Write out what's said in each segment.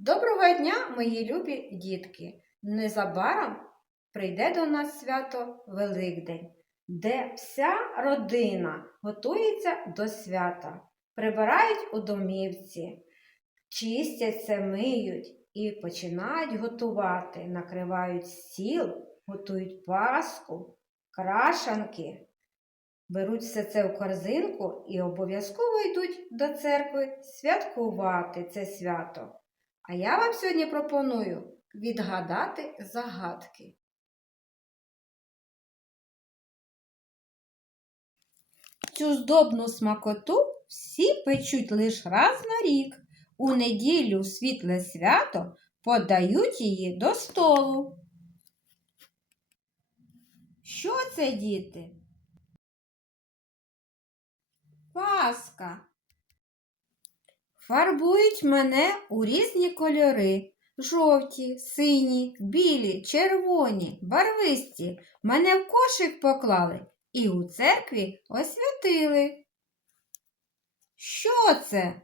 Доброго дня, мої любі дітки! Незабаром прийде до нас свято Великдень, де вся родина готується до свята, прибирають у домівці, чистяться, миють і починають готувати, накривають стіл, готують паску, крашанки. Беруть все це в корзинку і обов'язково йдуть до церкви святкувати це свято. А я вам сьогодні пропоную відгадати загадки. Цю здобну смакоту всі печуть лиш раз на рік. У неділю світле свято подають її до столу. Що це, діти? Паска. Фарбують мене у різні кольори. Жовті, сині, білі, червоні, барвисті. Мене в кошик поклали і у церкві освятили. Що це?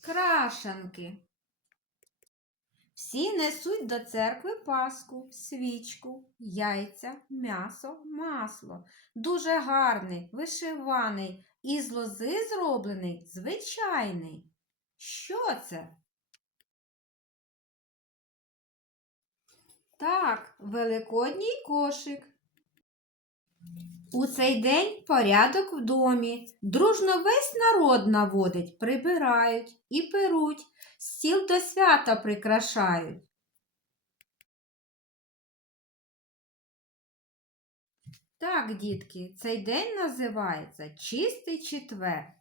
Крашанки. Всі несуть до церкви паску, свічку, яйця, м'ясо, масло. Дуже гарний, вишиваний, і з лози зроблений звичайний. Що це? Так, великодній кошик. У цей день порядок в домі. Дружно весь народ наводить, прибирають і перуть, стіл до свята прикрашають. Так, дітки, цей день називається Чистий четвер.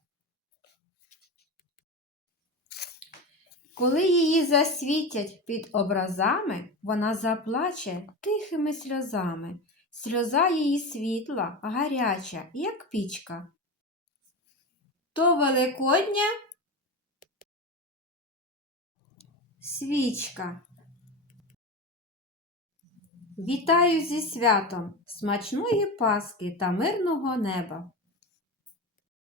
Коли її засвітять під образами, вона заплаче тихими сльозами. Сльоза її світла, гаряча, як пічка. То Великодня свічка. Вітаю зі святом, смачної Паски та мирного неба.